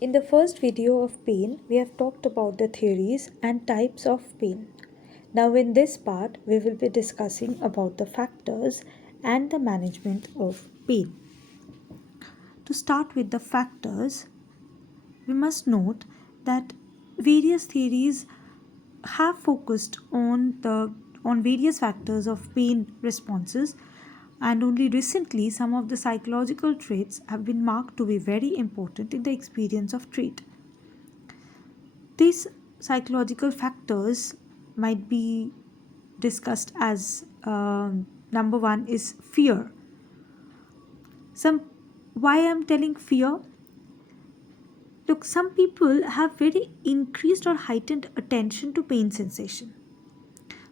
In the first video of pain, we have talked about the theories and types of pain. Now in this part, we will be discussing about the factors and the management of pain. To start with the factors, we must note that various theories have focused on various factors of pain responses, and only recently some of the psychological traits have been marked to be very important in the experience of treat. These psychological factors might be discussed as number one is fear. Why I'm telling fear? Look, some people have very increased or heightened attention to pain sensation.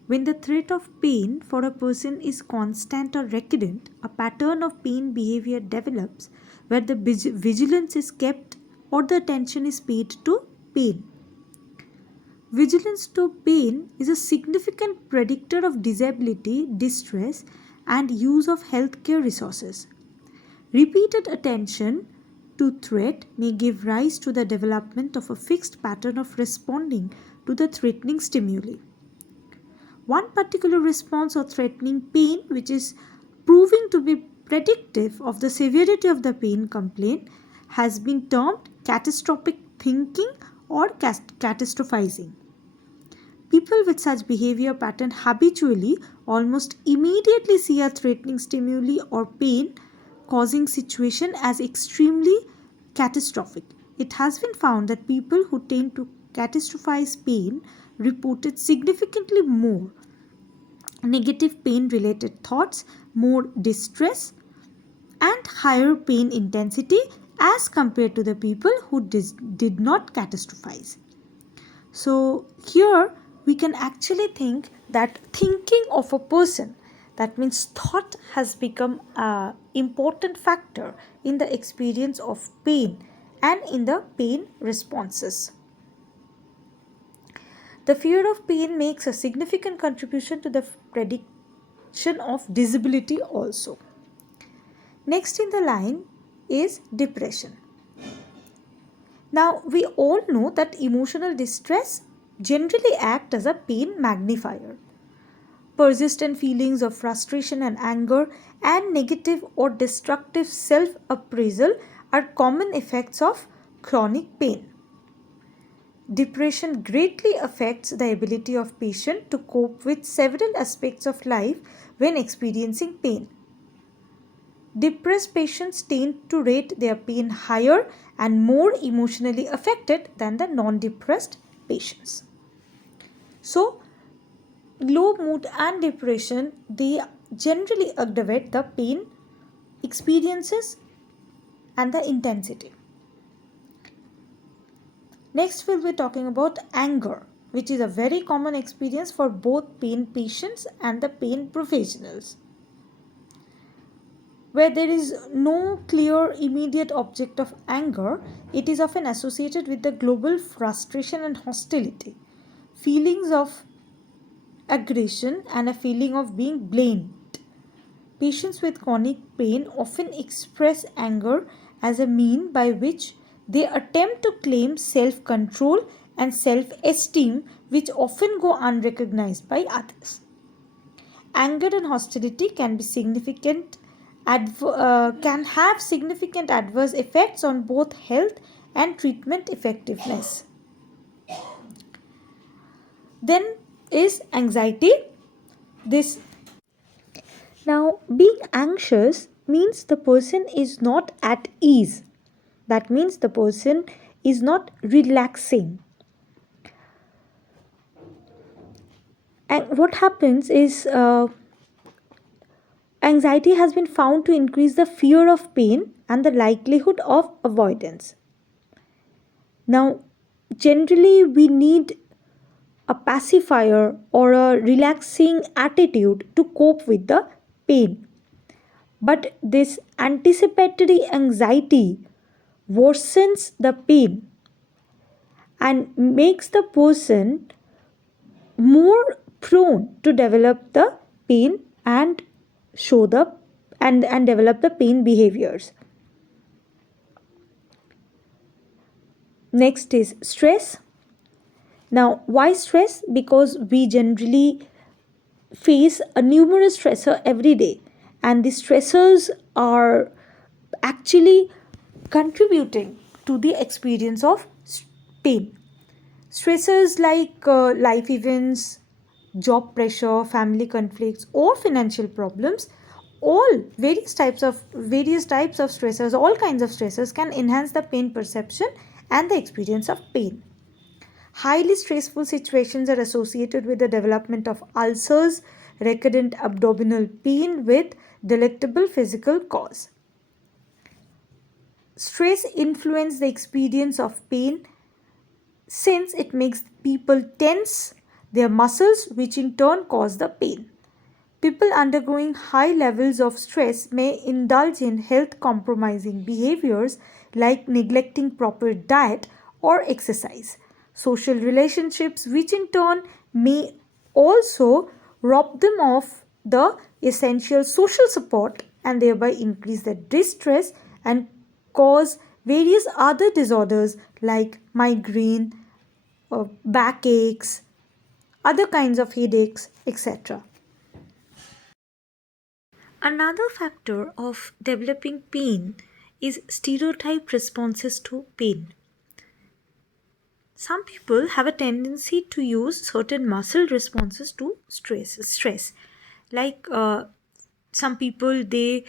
When the threat of pain for a person is constant or recurrent, a pattern of pain behavior develops where the vigilance is kept or the attention is paid to pain. Vigilance to pain is a significant predictor of disability, distress, and use of healthcare resources. Repeated attention to threat may give rise to the development of a fixed pattern of responding to the threatening stimuli. One particular response or threatening pain, which is proving to be predictive of the severity of the pain complaint, has been termed catastrophic thinking or catastrophizing. People with such behavior pattern habitually almost immediately see a threatening stimuli or pain causing situation as extremely catastrophic. It has been found that people who tend to catastrophize pain reported significantly more negative pain related thoughts, more distress, and higher pain intensity as compared to the people who did not catastrophize. So, here we can actually think that thinking of a person, that means thought, has become an important factor in the experience of pain and in the pain responses. The fear of pain makes a significant contribution to the prediction of disability also. Next in the line is depression. Now, we all know that emotional distress generally act as a pain magnifier. Persistent feelings of frustration and anger and negative or destructive self-appraisal are common effects of chronic pain. Depression greatly affects the ability of patient to cope with several aspects of life when experiencing pain. Depressed patients tend to rate their pain higher and more emotionally affected than the non-depressed patients. So, low mood and depression, they generally aggravate the pain experiences and the intensity. Next, we'll be talking about anger, which is a very common experience for both pain patients and the pain professionals. Where there is no clear immediate object of anger, it is often associated with the global frustration and hostility, feelings of aggression, and a feeling of being blamed. Patients with chronic pain often express anger as a mean by which they attempt to claim self-control and self-esteem, which often go unrecognized by others. Anger and hostility can have significant adverse effects on both health and treatment effectiveness. Then is anxiety. Now, being anxious means the person is not at ease. That means the person is not relaxing. And what happens is anxiety has been found to increase the fear of pain and the likelihood of avoidance. Now, generally, we need a pacifier or a relaxing attitude to cope with the pain. But this anticipatory anxiety worsens the pain and makes the person more prone to develop the pain and develop the pain behaviors. Next is stress. Now, why stress? Because we generally face a numerous stressor every day, and the stressors are actually contributing to the experience of pain. Stressors like life events, job pressure, family conflicts, or financial problems, all various types of stressors, all kinds of stressors can enhance the pain perception and the experience of pain. Highly stressful situations are associated with the development of ulcers, recurrent abdominal pain with delectable physical cause. Stress influences the experience of pain since it makes people tense their muscles, which in turn cause the pain. People undergoing high levels of stress may indulge in health compromising behaviors like neglecting proper diet or exercise. Social relationships, which in turn may also rob them of the essential social support and thereby increase the distress and cause various other disorders like migraine, backaches, other kinds of headaches, etc. Another factor of developing pain is stereotype responses to pain. Some people have a tendency to use certain muscle responses to stress. Like some people, they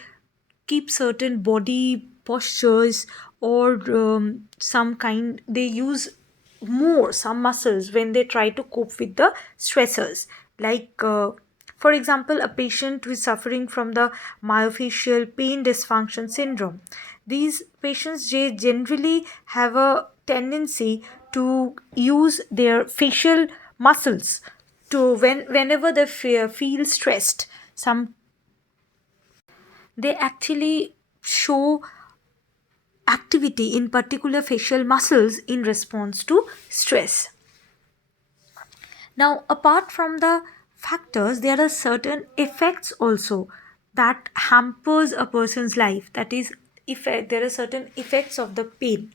keep certain body postures, or they use more some muscles when they try to cope with the stressors. Like for example, a patient who is suffering from the myofascial pain dysfunction syndrome, these patients, they generally have a tendency to use their facial muscles to whenever they feel stressed. Some, they actually show activity in particular facial muscles in response to stress. Now, apart from the factors, there are certain effects also that hampers a person's life. That is, effect, there are certain effects of the pain.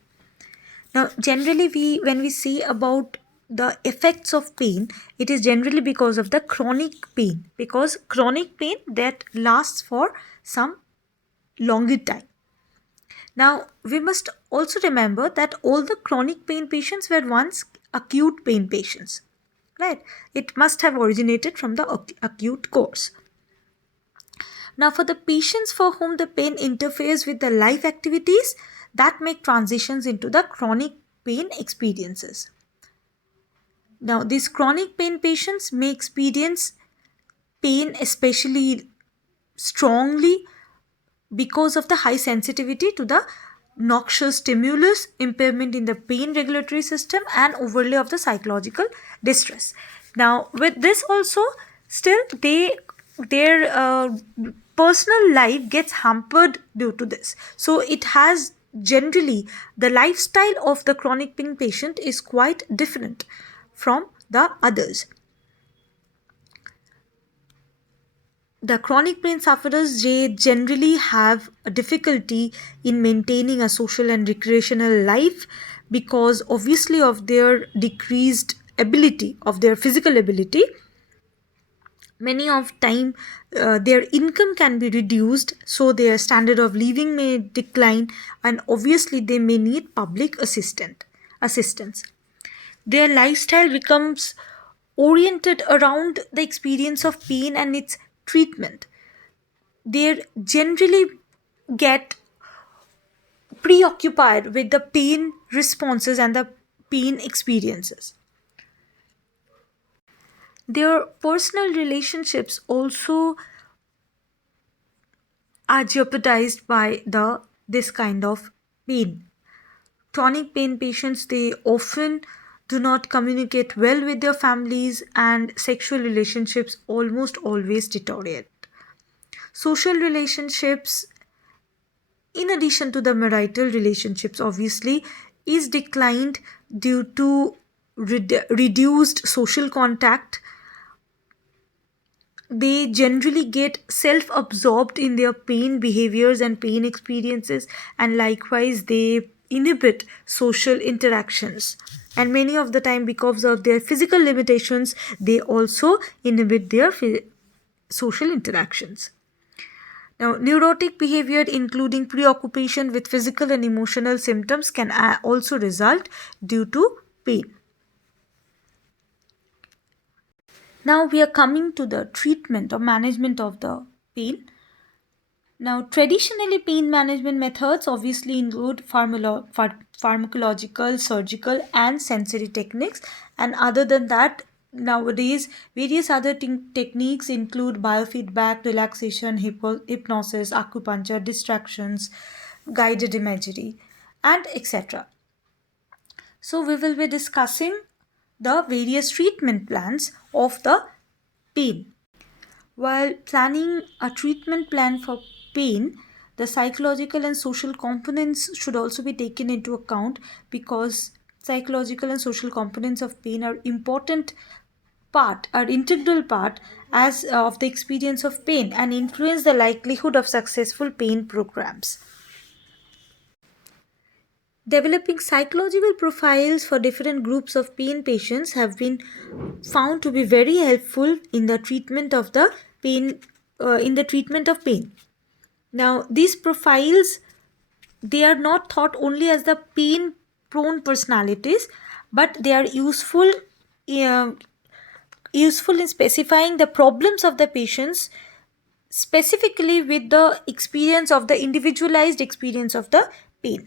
Now, generally, when we see about the effects of pain, it is generally because of the chronic pain, because chronic pain that lasts for some longer time. Now, we must also remember that all the chronic pain patients were once acute pain patients, right? It must have originated from the acute course. Now, for the patients for whom the pain interferes with the life activities, that make transitions into the chronic pain experiences. Now, these chronic pain patients may experience pain especially strongly because of the high sensitivity to the noxious stimulus, impairment in the pain regulatory system, and overlay of the psychological distress. Now, with this also, still their personal life gets hampered due to this. So it has, generally, the lifestyle of the chronic pain patient is quite different from the others. The chronic pain sufferers, they generally have a difficulty in maintaining a social and recreational life because obviously of their decreased ability, of their physical ability. Many of time their income can be reduced, so their standard of living may decline, and obviously they may need public assistance. Their lifestyle becomes oriented around the experience of pain and its treatment. They generally get preoccupied with the pain responses and the pain experiences. Their personal relationships also are jeopardized by the this kind of pain. Chronic pain patients, they often do not communicate well with their families, and sexual relationships almost always deteriorate. Social relationships, in addition to the marital relationships, obviously, is declined due to reduced social contact. They generally get self absorbed in their pain behaviors and pain experiences, and likewise they inhibit social interactions. And many of the time, because of their physical limitations, they also inhibit their social interactions. Now, neurotic behavior, including preoccupation with physical and emotional symptoms, can also result due to pain. Now, we are coming to the treatment or management of the pain. Now, traditionally, pain management methods obviously include pharmacological, surgical, and sensory techniques. And other than that, nowadays, various other techniques include biofeedback, relaxation, hypnosis, acupuncture, distractions, guided imagery, and etc. So, we will be discussing the various treatment plans of the pain. While planning a treatment plan for pain, the psychological and social components should also be taken into account, because psychological and social components of pain are integral part as of the experience of pain and influence the likelihood of successful pain programs. Developing psychological profiles for different groups of pain patients have been found to be very helpful in the treatment of the pain. Now, these profiles, they are not thought only as the pain-prone personalities, but they are uh, useful in specifying the problems of the patients, specifically with the individualized experience of the pain.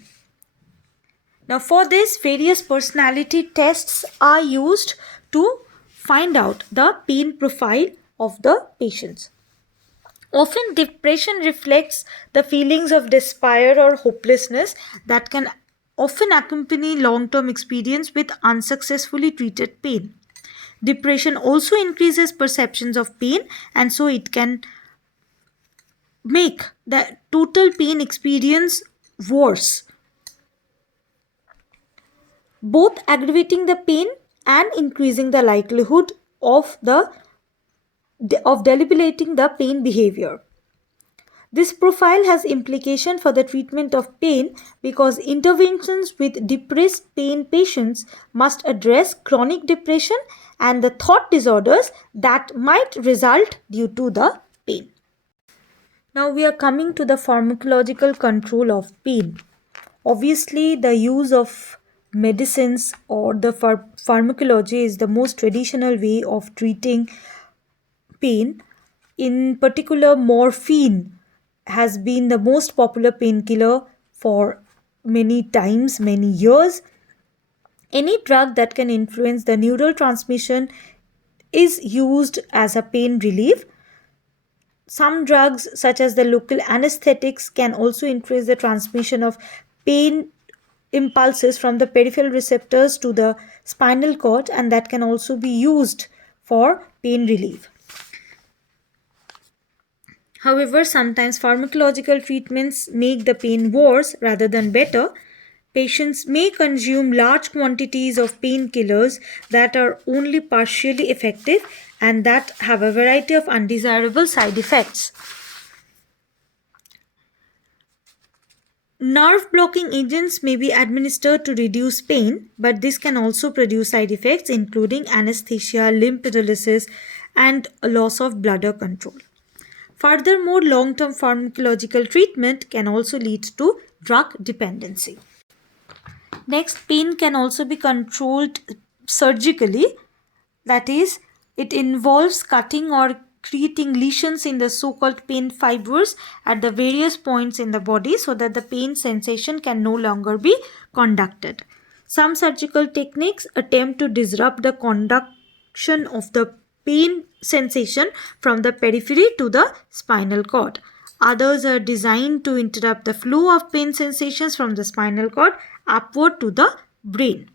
Now, for this, various personality tests are used to find out the pain profile of the patients. Often, depression reflects the feelings of despair or hopelessness that can often accompany long-term experience with unsuccessfully treated pain. Depression also increases perceptions of pain, and so it can make the total pain experience worse, both aggravating the pain and increasing the likelihood of debilitating the pain behavior. This profile has implication for the treatment of pain, because interventions with depressed pain patients must address chronic depression and the thought disorders that might result due to the pain. Now we are coming to the pharmacological control of pain. Obviously, the use of medicines or the pharmacology is the most traditional way of treating pain. In particular, morphine has been the most popular painkiller for many years. Any drug that can influence the neural transmission is used as a pain relief. Some drugs, such as the local anesthetics, can also increase the transmission of pain impulses from the peripheral receptors to the spinal cord, and that can also be used for pain relief. However, sometimes pharmacological treatments make the pain worse rather than better. Patients may consume large quantities of painkillers that are only partially effective and that have a variety of undesirable side effects. Nerve blocking agents may be administered to reduce pain, but this can also produce side effects including anesthesia, limb paralysis, and a loss of bladder control. Furthermore, long-term pharmacological treatment can also lead to drug dependency. Next, pain can also be controlled surgically. That is, it involves cutting or creating lesions in the so-called pain fibers at the various points in the body so that the pain sensation can no longer be conducted. Some surgical techniques attempt to disrupt the conduction of the pain sensation from the periphery to the spinal cord. Others are designed to interrupt the flow of pain sensations from the spinal cord upward to the brain.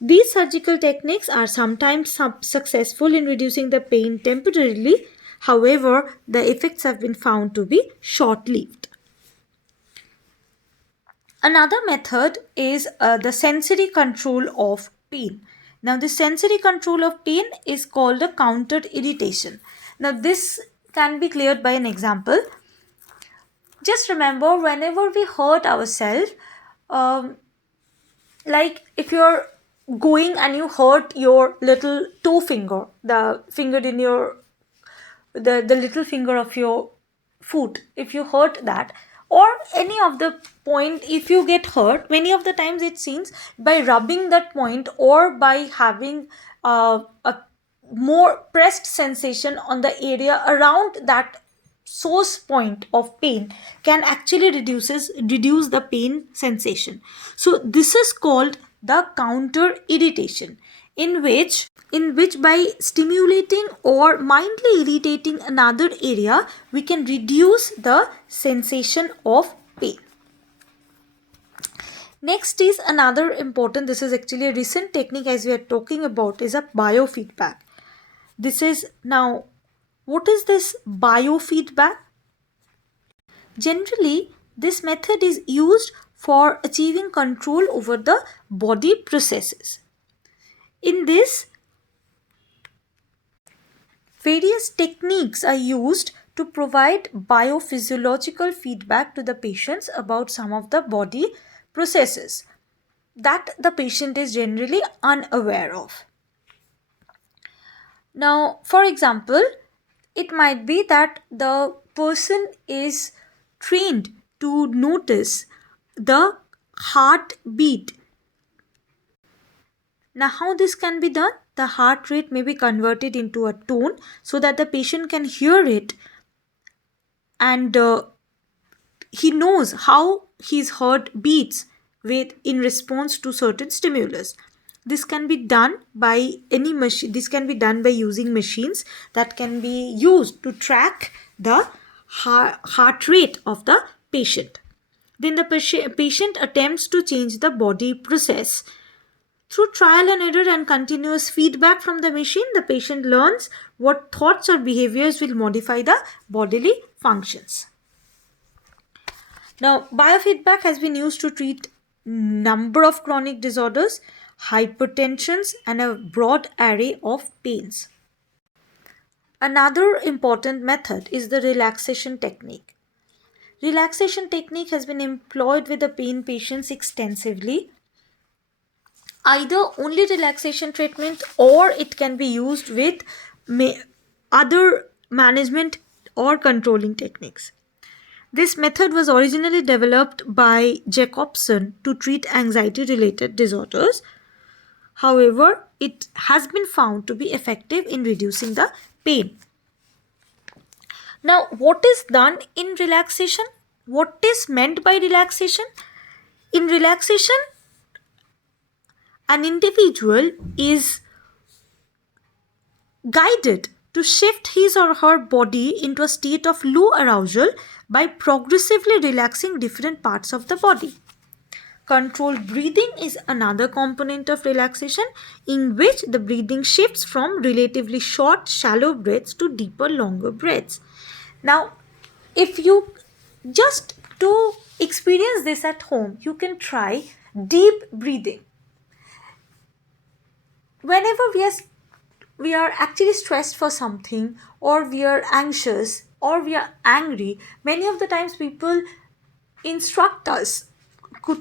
These surgical techniques are sometimes successful in reducing the pain temporarily. However, the effects have been found to be short-lived. Another method is the sensory control of pain. Now, the sensory control of pain is called a counter irritation. Now, this can be cleared by an example. Just remember, whenever we hurt ourselves, um, like if you're going and you hurt your little toe finger, the finger in your the little finger of your foot, if you hurt that, or any of the point, if you get hurt, many of the times it seems by rubbing that point or by having a more pressed sensation on the area around that source point of pain can actually reduce the pain sensation. So this is called the counter irritation, in which by stimulating or mildly irritating another area, we can reduce the sensation of pain. Next is another important, this is actually a recent technique as we are talking about, is a biofeedback. This is now, what is this biofeedback? Generally, this method is used for achieving control over the body processes. In this, various techniques are used to provide biophysiological feedback to the patients about some of the body processes that the patient is generally unaware of. Now, for example, it might be that the person is trained to notice the heartbeat. Now, how this can be done? The heart rate may be converted into a tone so that the patient can hear it, and he knows how his heart beats in response to certain stimulus. This can be done by any machine. This can be done by using machines that can be used to track the heart rate of the patient. Then the patient attempts to change the body process. Through trial and error and continuous feedback from the machine, the patient learns what thoughts or behaviors will modify the bodily functions. Now, biofeedback has been used to treat number of chronic disorders, hypertensions, and a broad array of pains. Another important method is the relaxation technique. Relaxation technique has been employed with the pain patients extensively. Either only relaxation treatment, or it can be used with other management or controlling techniques. This method was originally developed by Jacobson to treat anxiety related disorders. However, it has been found to be effective in reducing the pain. Now, what is done in relaxation? What is meant by relaxation? In relaxation, an individual is guided to shift his or her body into a state of low arousal by progressively relaxing different parts of the body. Controlled breathing is another component of relaxation, in which the breathing shifts from relatively short, shallow breaths to deeper, longer breaths. Now, if you just to experience this at home, you can try deep breathing. Whenever we are actually stressed for something, or we are anxious, or we are angry, many of the times people instruct us to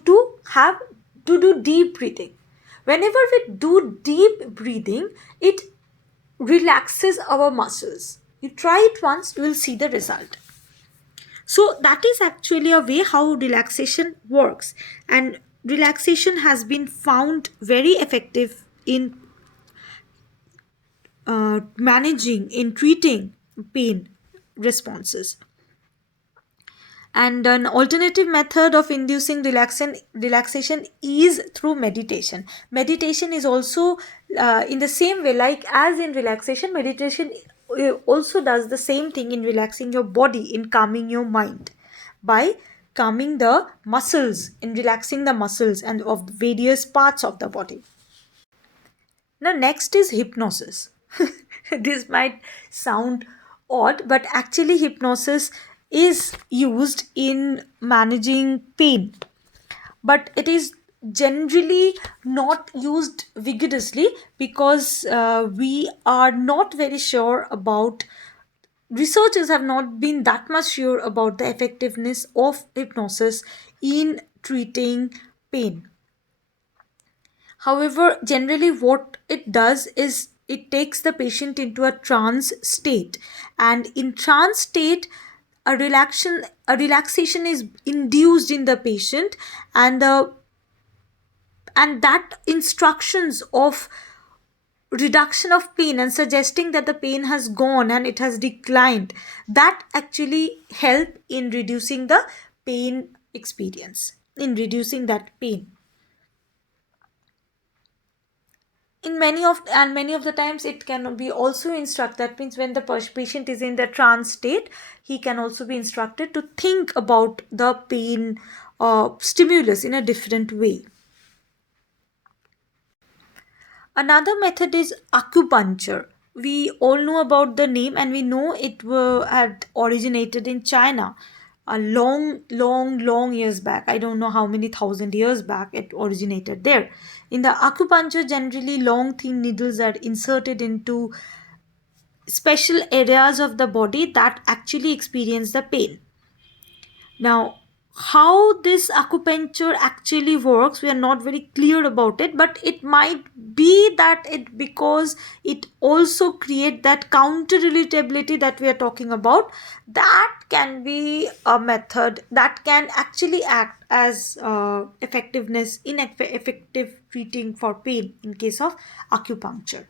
do deep breathing. Whenever we do deep breathing, it relaxes our muscles. You try it once, you will see the result. So that is actually a way how relaxation works, and relaxation has been found very effective in in treating pain responses. And an alternative method of inducing relaxation is through meditation. Meditation is also in the same way, like as in relaxation, meditation also does the same thing in relaxing your body, in calming your mind by calming the muscles, in relaxing the muscles and of various parts of the body. Now, next is hypnosis. This might sound odd, but actually, hypnosis is used in managing pain, but it is generally not used vigorously because we are not very sure about, researchers have not been that much sure about the effectiveness of hypnosis in treating pain. However, generally what it does is it takes the patient into a trance state, and in trance state a relaxation is induced in the patient, and the and that instructions of reduction of pain and suggesting that the pain has gone and it has declined, that actually help in reducing the pain experience, in reducing that pain. In many of the times it can be also instruct, that means when the patient is in the trance state, he can also be instructed to think about the pain stimulus in a different way. Another method is acupuncture. We all know about the name, and we know it had originated in China a long years back. I don't know how many thousand years back it originated there. In the acupuncture, generally long thin needles are inserted into special areas of the body that actually experience the pain. Now, how this acupuncture actually works, we are not very clear about it, but it might be that it, because it also create that counter irritability that we are talking about, that can be a method that can actually act as effective treating for pain in case of acupuncture.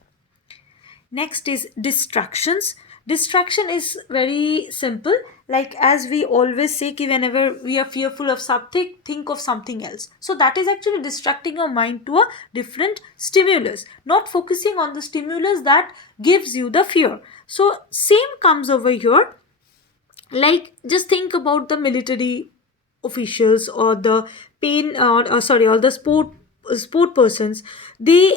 Next is distractions. Distraction is very simple. Like as we always say, whenever we are fearful of something, think of something else. So that is actually distracting your mind to a different stimulus, not focusing on the stimulus that gives you the fear. So same comes over here. Like just think about the military officials or the pain or the sport persons. They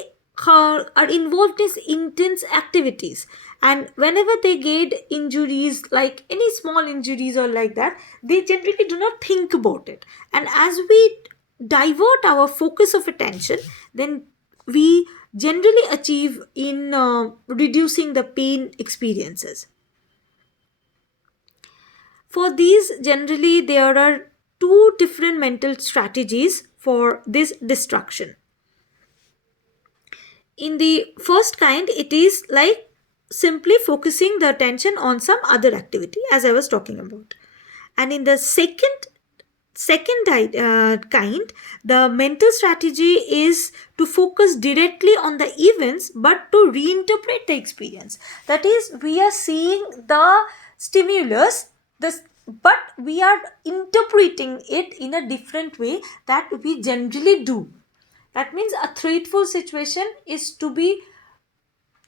are involved in intense activities, and whenever they get injuries, like any small injuries or like that, they generally do not think about it. And as we divert our focus of attention, then we generally achieve in reducing the pain experiences. For these, generally, there are two different mental strategies for this distraction. In the first kind, it is like simply focusing the attention on some other activity, as I was talking about. And in the second kind, the mental strategy is to focus directly on the events but to reinterpret the experience. That is, we are seeing the stimulus, but we are interpreting it in a different way that we generally do. That means a threatful situation is to be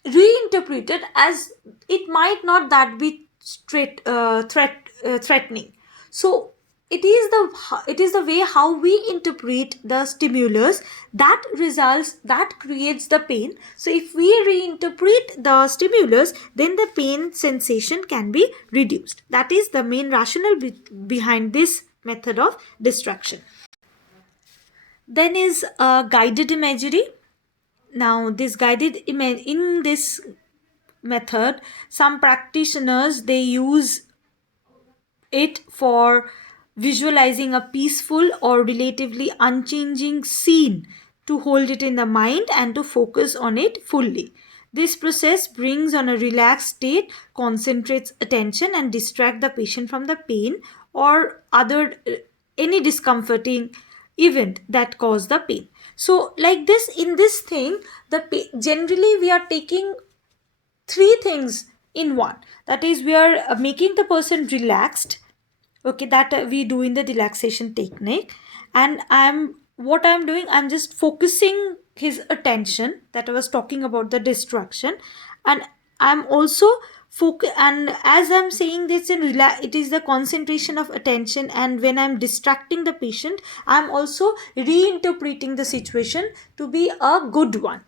reinterpreted as it might not that be threatening. So it is the way how we interpret the stimulus that creates the pain. So if we reinterpret the stimulus, then the pain sensation can be reduced. That is the main rationale behind this method of distraction. Then is guided imagery. Now this in this method, some practitioners, they use it for visualizing a peaceful or relatively unchanging scene, to hold it in the mind and to focus on it fully. This process brings on a relaxed state, concentrates attention and distract the patient from the pain or other any discomforting event that caused the pain. So like this, in this thing, generally we are taking three things in one. That is, we are making the person relaxed. Okay, that we do in the relaxation technique. And I'm doing, I'm just focusing his attention, that I was talking about the distraction. And I'm also focus, and as I'm saying this it is the concentration of attention, and when I'm distracting the patient, I'm also reinterpreting the situation to be a good one.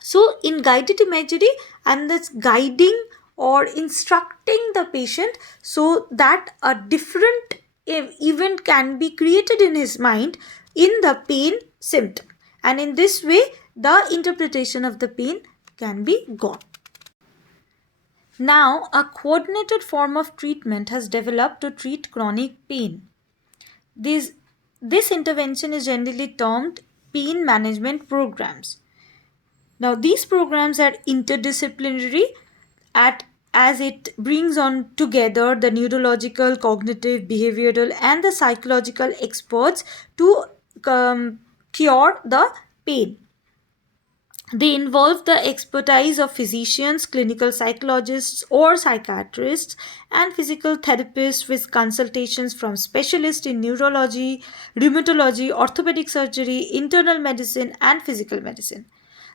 So in guided imagery, and that's guiding or instructing the patient so that a different event can be created in his mind in the pain symptom. And in this way, the interpretation of the pain can be gone. Now, a coordinated form of treatment has developed to treat chronic pain. This this intervention is generally termed pain management programs. Now, these programs are interdisciplinary as it brings on together the neurological, cognitive, behavioral, and the psychological experts to cure the pain. They involve the expertise of physicians, clinical psychologists, or psychiatrists, and physical therapists with consultations from specialists in neurology, rheumatology, orthopedic surgery, internal medicine, and physical medicine.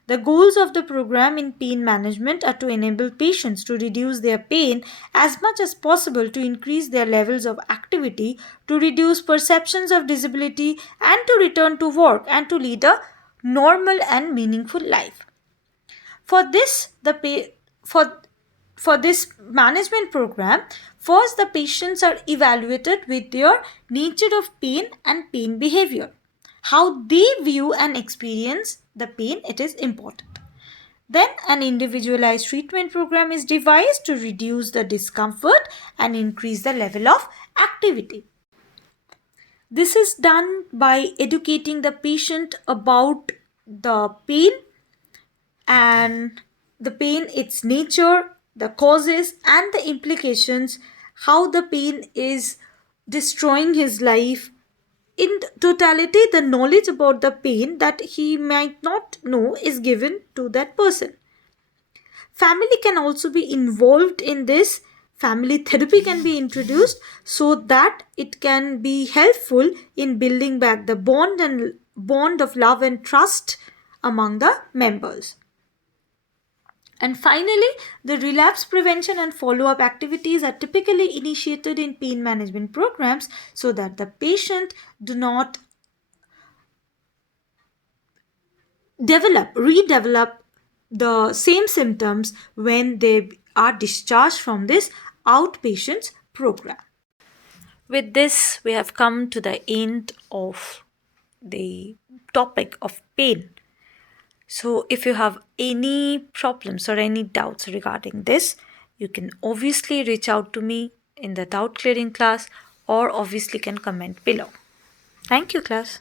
The goals of the program in pain management are to enable patients to reduce their pain as much as possible, to increase their levels of activity, to reduce perceptions of disability, and to return to work and to lead a normal and meaningful life. For this, for this management program, first the patients are evaluated with their nature of pain and pain behavior. How they view and experience the pain, it is important. Then an individualized treatment program is devised to reduce the discomfort and increase the level of activity. This is done by educating the patient about the pain and the pain, its nature, the causes, and the implications, how the pain is destroying his life. In totality, the knowledge about the pain that he might not know is given to that person. Family can also be involved in this. Family therapy can be introduced so that it can be helpful in building back the bond of love and trust among the members. And finally, the relapse prevention and follow-up activities are typically initiated in pain management programs so that the patient do not redevelop the same symptoms when they are discharged from this outpatients program. With this, we have come to the end of the topic of pain. So, if you have any problems or any doubts regarding this, you can obviously reach out to me in the doubt clearing class, or obviously can comment below. Thank you, class.